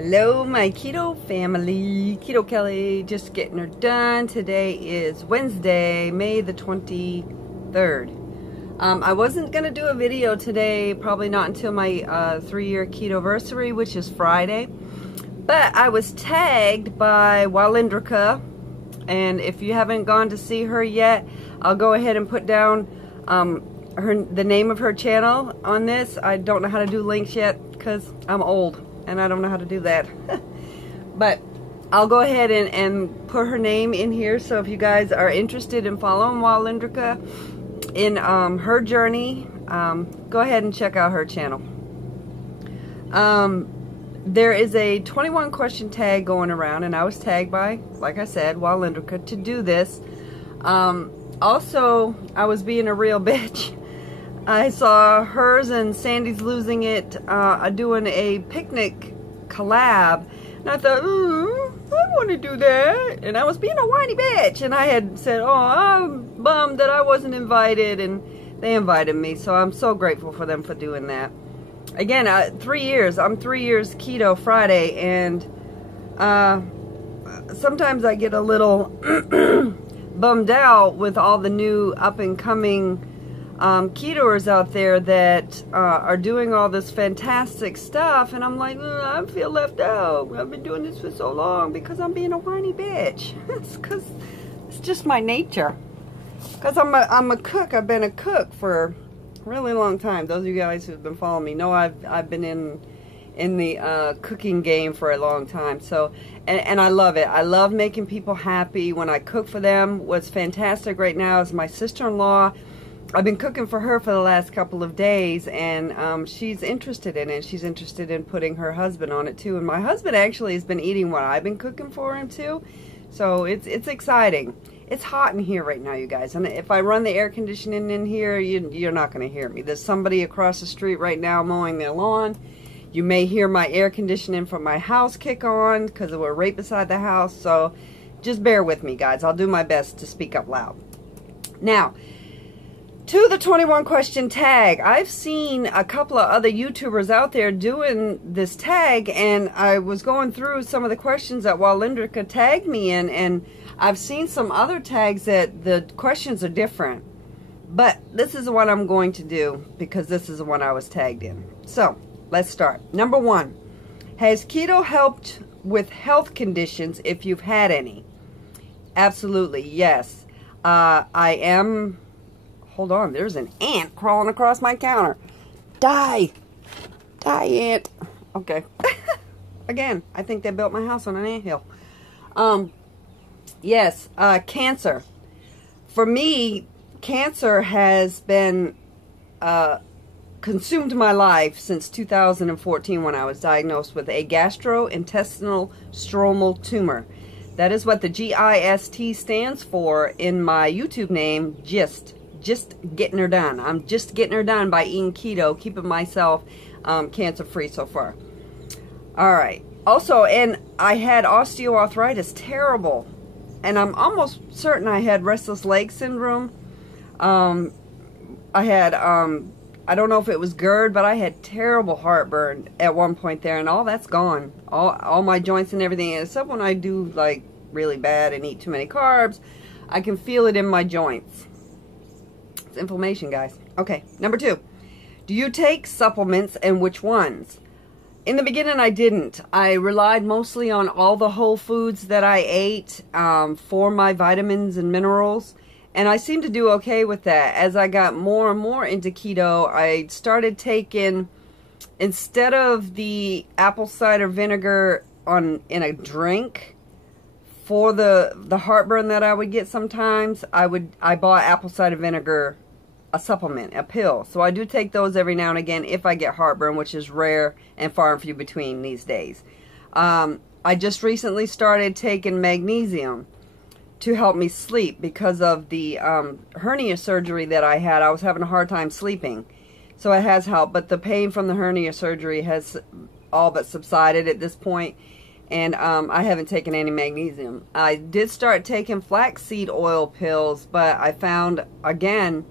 Hello, my keto family. Keto Kelly, just getting her done. Today is Wednesday, May the 23rd. I wasn't going to do a video today, probably not until my 3-year keto-versary, which is Friday. But I was tagged by Wowlyndrica, and if you haven't gone to see her yet, I'll go ahead and put down the name of her channel on this. I don't know how to do links yet because I'm old and I don't know how to do that. But I'll go ahead and put her name in here, so if you guys are interested in following Wowlyndrica in her journey, go ahead and check out her channel. There is a 21 question tag going around, and I was tagged by, like I said, Wowlyndrica to do this. Also, I was being a real bitch. I saw hers and Sandy's Losing It doing a picnic collab, and I thought, I want to do that. And I was being a whiny bitch, and I had said, oh, I'm bummed that I wasn't invited, and they invited me, so I'm so grateful for them for doing that. Again, 3 years. I'm 3 years keto Friday, and sometimes I get a little bummed out with all the new up-and-coming ketoers out there that are doing all this fantastic stuff, and I'm like, I feel left out. I've been doing this for so long because I'm being a whiny bitch. It's because it's just my nature. Because I'm a cook. I've been a cook for a really long time. Those of you guys who've been following me know I've been in the cooking game for a long time. So, and I love it. I love making people happy when I cook for them. What's fantastic right now is my sister-in-law. I've been cooking for her for the last couple of days, and she's interested in it. She's interested in putting her husband on it too. And my husband actually has been eating what I've been cooking for him too. So it's exciting. It's hot in here right now, you guys. And if I run the air conditioning in here, you're not going to hear me. There's somebody across the street right now mowing their lawn. You may hear my air conditioning from my house kick on because we're right beside the house. So just bear with me, guys. I'll do my best to speak up loud. Now, to the 21 question tag, I've seen a couple of other YouTubers out there doing this tag, and I was going through some of the questions that Wowlyndrica tagged me in, and I've seen some other tags that the questions are different. But this is the one I'm going to do because this is the one I was tagged in. So, let's start. Number 1, has keto helped with health conditions if you've had any? Absolutely, yes. I am... Hold on, there's an ant crawling across my counter. Die! Die, ant! Okay. Again, I think they built my house on an anthill. Yes, cancer. For me, cancer has been consumed my life since 2014 when I was diagnosed with a gastrointestinal stromal tumor. That is what the GIST stands for in my YouTube name, GIST. Just getting her done. I'm just getting her done by eating keto, keeping myself cancer-free so far. Alright. Also, and I had osteoarthritis. Terrible. And I'm almost certain I had restless leg syndrome. I had, I don't know if it was GERD, but I had terrible heartburn at one point there, and all that's gone. All my joints and everything, except when I do, like, really bad and eat too many carbs, I can feel it in my joints. It's inflammation, guys. Okay, number 2. Do you take supplements, and which ones? In the beginning, I didn't. I relied mostly on all the whole foods that I ate for my vitamins and minerals, and I seemed to do okay with that. As I got more and more into keto, I started taking, instead of the apple cider vinegar in a drink, for the heartburn that I would get sometimes, I bought apple cider vinegar, a supplement, a pill. So I do take those every now and again if I get heartburn, which is rare and far and few between these days. I just recently started taking magnesium to help me sleep because of the hernia surgery that I had. I was having a hard time sleeping. So it has helped, but the pain from the hernia surgery has all but subsided at this point. And I haven't taken any magnesium. I did start taking flaxseed oil pills, but I found, again,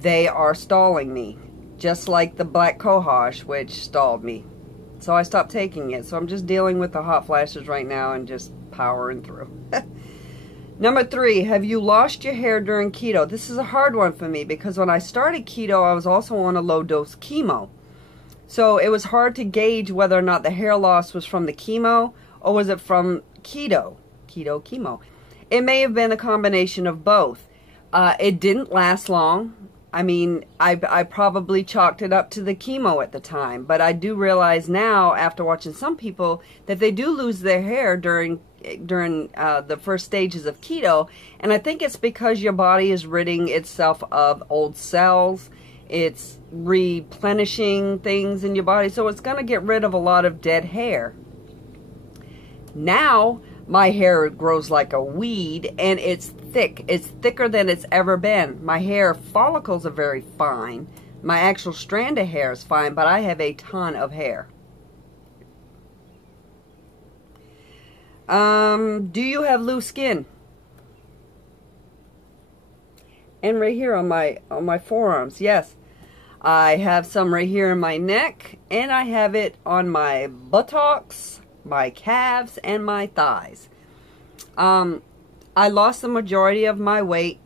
they are stalling me. Just like the black cohosh, which stalled me. So I stopped taking it. So I'm just dealing with the hot flashes right now and just powering through. Number 3, have you lost your hair during keto? This is a hard one for me because when I started keto, I was also on a low-dose chemo. So it was hard to gauge whether or not the hair loss was from the chemo or was it from keto. Chemo. It may have been a combination of both. It didn't last long. I mean, I probably chalked it up to the chemo at the time, but I do realize now, after watching some people, that they do lose their hair during the first stages of keto, and I think it's because your body is ridding itself of old cells. It's replenishing things in your body, so it's going to get rid of a lot of dead hair. Now, my hair grows like a weed, and it's thick. It's thicker than it's ever been. My hair follicles are very fine. My actual strand of hair is fine, but I have a ton of hair. Do you have loose skin? And right here on my forearms, yes. I have some right here in my neck, and I have it on my buttocks, my calves, and my thighs. I lost the majority of my weight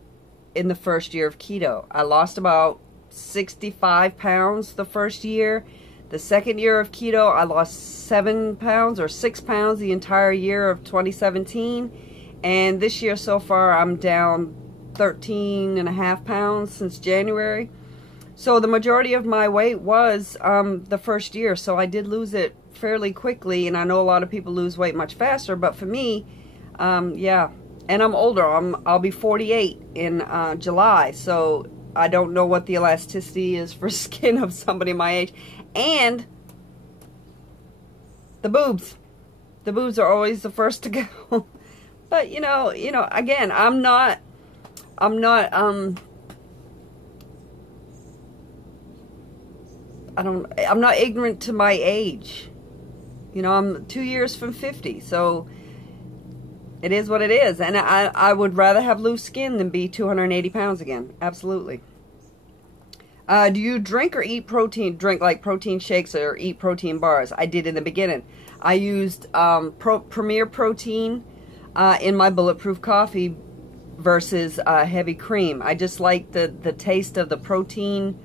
in the first year of keto. I lost about 65 pounds the first year. The second year of keto, I lost 7 pounds or 6 pounds the entire year of 2017. And this year so far, I'm down 13.5 pounds since January. So the majority of my weight was the first year. So I did lose it fairly quickly. And I know a lot of people lose weight much faster. But for me, yeah. And I'm older. I'll be 48 in July. So I don't know what the elasticity is for skin of somebody my age. And the boobs. The boobs are always the first to go. But you know, again, I'm not ignorant to my age. You know, I'm 2 years from 50, so it is what it is. And I would rather have loose skin than be 280 pounds again. Absolutely. Do you drink or eat protein? Drink like protein shakes or eat protein bars? I did in the beginning. I used Premier Protein in my bulletproof coffee versus heavy cream. I just like the taste of the protein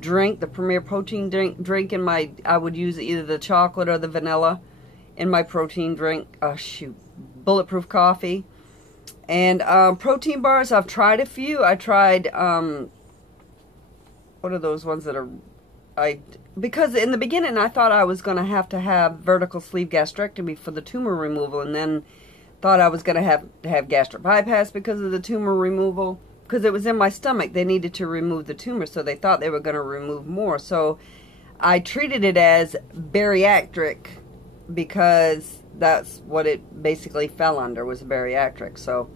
drink, the Premier Protein drink in my, I would use either the chocolate or the vanilla in my protein drink. Bulletproof coffee. And protein bars, I've tried a few. I tried, what are those ones that are, because in the beginning I thought I was going to have vertical sleeve gastrectomy for the tumor removal, and then thought I was going to have gastric bypass because of the tumor removal. Because it was in my stomach, they needed to remove the tumor, so they thought they were going to remove more. So I treated it as bariatric because that's what it basically fell under, was bariatric. So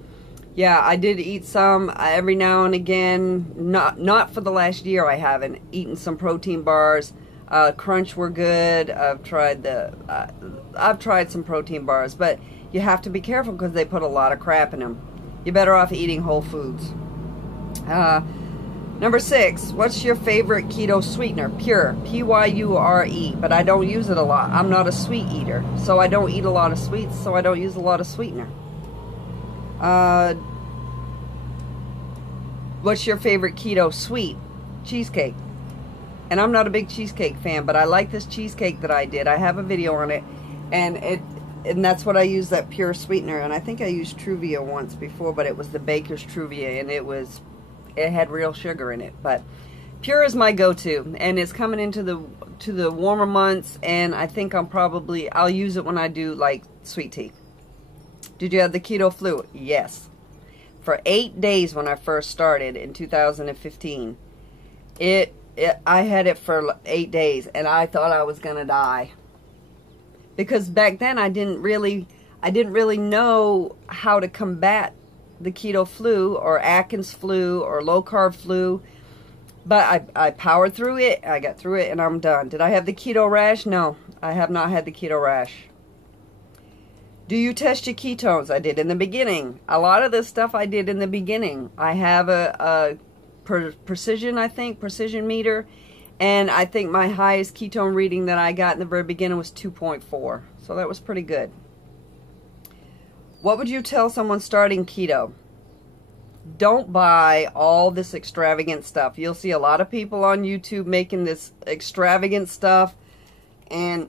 yeah, I did eat some every now and again. Not for the last year. I haven't eaten some protein bars. Crunch were good. I've tried some protein bars, but you have to be careful because they put a lot of crap in them. You're better off eating whole foods. Number 6, what's your favorite keto sweetener? Pure, P-Y-U-R-E, but I don't use it a lot. I'm not a sweet eater, so I don't eat a lot of sweets, so I don't use a lot of sweetener. What's your favorite keto sweet? Cheesecake. And I'm not a big cheesecake fan, but I like this cheesecake that I did. I have a video on it, and that's what I use, that pure sweetener. And I think I used Truvia once before, but it was the Baker's Truvia, and it had real sugar in it. But pure is my go-to, and it's coming into the warmer months, and I think I'll use it when I do like sweet tea. Did you have the keto flu? Yes. For 8 days when I first started in 2015. I had it for 8 days, and I thought I was gonna die. Because back then I didn't really know how to combat the keto flu or Atkins flu or low carb flu. But I powered through it, I got through it, and I'm done. Did I have the keto rash? No, I have not had the keto rash. Do you test your ketones? I did in the beginning. A lot of this stuff I did in the beginning. I have a precision meter, And I think my highest ketone reading that I got in the very beginning was 2.4. So that was pretty good. What would you tell someone starting keto? Don't buy all this extravagant stuff. You'll see a lot of people on YouTube making this extravagant stuff, and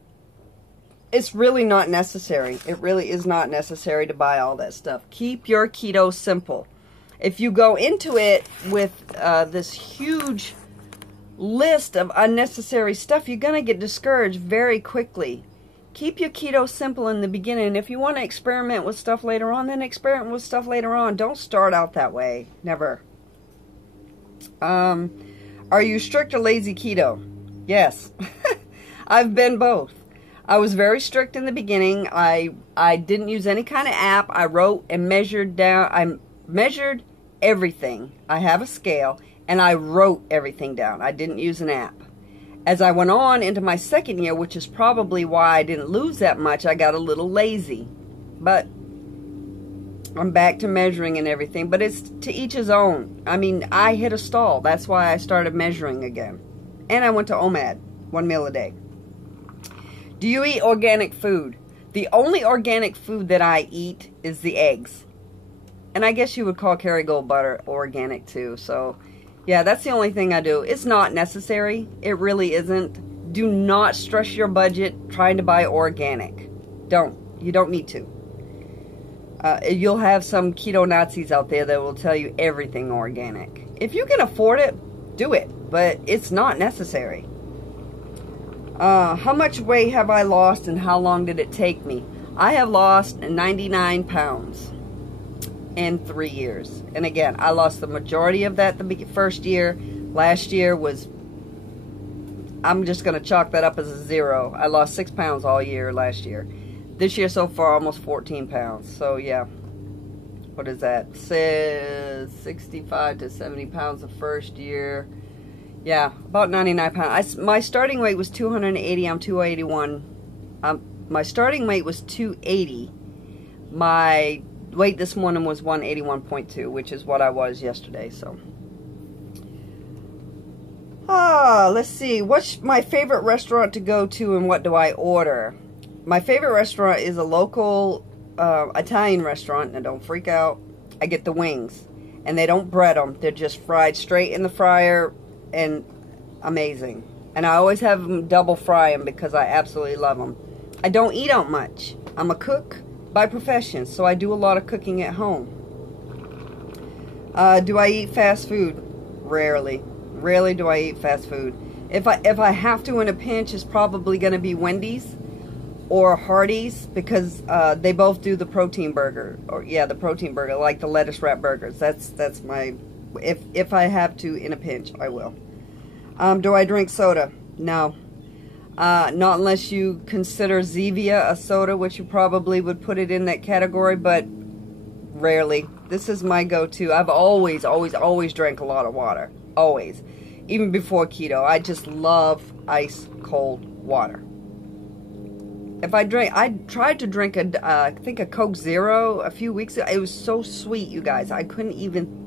it's really not necessary. It really is not necessary to buy all that stuff. Keep your keto simple. If you go into it with this huge list of unnecessary stuff, you're going to get discouraged very quickly. Keep your keto simple in the beginning. If you want to experiment with stuff later on, then experiment with stuff later on. Don't start out that way. Never. Are you strict or lazy keto? Yes. I've been both. I was very strict in the beginning. I didn't use any kind of app. I wrote and measured down. I measured everything. I have a scale, and I wrote everything down. I didn't use an app. As I went on into my second year, which is probably why I didn't lose that much, I got a little lazy. But I'm back to measuring and everything. But it's to each his own. I mean, I hit a stall. That's why I started measuring again. And I went to OMAD, 1 meal a day. Do you eat organic food? The only organic food that I eat is the eggs. And I guess you would call Kerrygold butter organic too. So, yeah, that's the only thing I do. It's not necessary. It really isn't. Do not stress your budget trying to buy organic. Don't. You don't need to. You'll have some keto Nazis out there that will tell you everything organic. If you can afford it, do it. But it's not necessary. How much weight have I lost and how long did it take me? I have lost 99 pounds in 3 years. And again, I lost the majority of that the first year. Last year was, I'm just going to chalk that up as a 0. I lost 6 pounds all year last year. This year so far, almost 14 pounds. So yeah, what is that? Says 65 to 70 pounds the first year. Yeah, about 99 pounds. My starting weight was 280. I'm 281. My starting weight was 280. My weight this morning was 181.2, which is what I was yesterday. So, let's see. What's my favorite restaurant to go to and what do I order? My favorite restaurant is a local Italian restaurant. Now, don't freak out. I get the wings, and they don't bread them. They're just fried straight in the fryer. And amazing. And I always have them double fry them because I absolutely love them. I don't eat out much. I'm a cook by profession, so I do a lot of cooking at home. Do I eat fast food? Rarely. Rarely do I eat fast food. If I have to in a pinch, it's probably going to be Wendy's or Hardee's because they both do the protein burger. Or yeah, the protein burger, like the lettuce wrap burgers. That's my... If I have to in a pinch, I will. Do I drink soda? No. Not unless you consider Zevia a soda, which you probably would put it in that category, but rarely. This is my go-to. I've always drank a lot of water. Always. Even before keto. I just love ice cold water. If I tried to drink I think a Coke Zero a few weeks ago. It was so sweet, you guys. I couldn't even...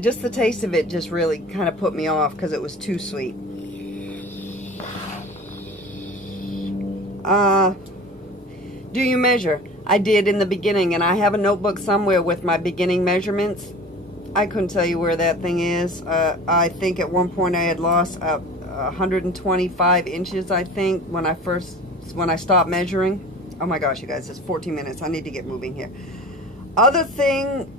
Just the taste of it just really kind of put me off because it was too sweet. Do you measure? I did in the beginning, and I have a notebook somewhere with my beginning measurements. I couldn't tell you where that thing is. I think at one point I had lost 125 inches, I think, when I stopped measuring. Oh my gosh, you guys, it's 14 minutes. I need to get moving here. Other than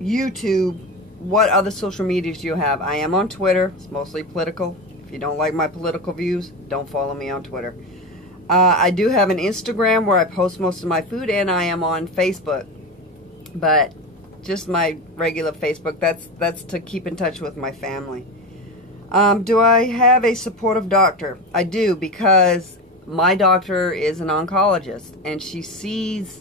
YouTube, what other social medias do you have? I am on Twitter. It's mostly political. If you don't like my political views, don't follow me on Twitter. I do have an Instagram where I post most of my food, and I am on Facebook. But just my regular Facebook, that's to keep in touch with my family. Do I have a supportive doctor? I do, because my doctor is an oncologist, and she sees...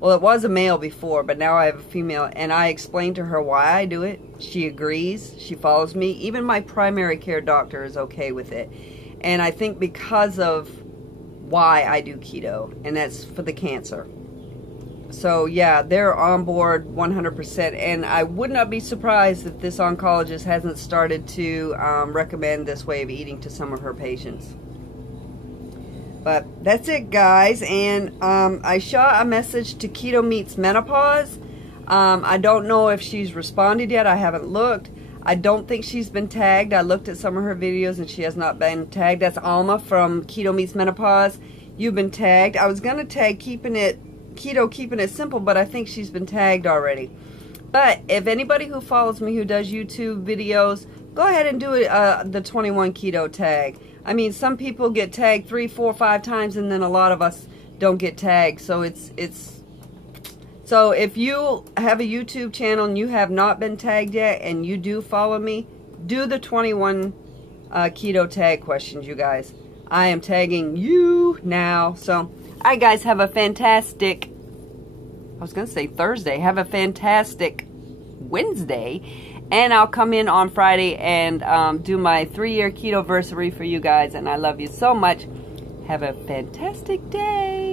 Well, it was a male before, but now I have a female, and I explained to her why I do it. She agrees. She follows me. Even my primary care doctor is okay with it. And I think because of why I do keto, and that's for the cancer. So yeah, they're on board 100%, and I would not be surprised if this oncologist hasn't started to recommend this way of eating to some of her patients. But that's it, guys, and I shot a message to Keto Meets Menopause. I don't know if she's responded yet. I haven't looked. I don't think she's been tagged. I looked at some of her videos and she has not been tagged. That's Alma from Keto Meets Menopause. You've been tagged. I was going to tag Keeping It Simple, but I think she's been tagged already. But if anybody who follows me who does YouTube videos, go ahead and do the 21 Keto tag. I mean, some people get tagged 3, 4, 5 times, and then a lot of us don't get tagged. So so if you have a YouTube channel and you have not been tagged yet and you do follow me, do the 21 keto tag questions, you guys. I am tagging you now. So, all right, guys, have a fantastic, I was going to say Thursday. Have a fantastic Wednesday. And I'll come in on Friday and do my 3-year keto-versary for you guys. And I love you so much. Have a fantastic day.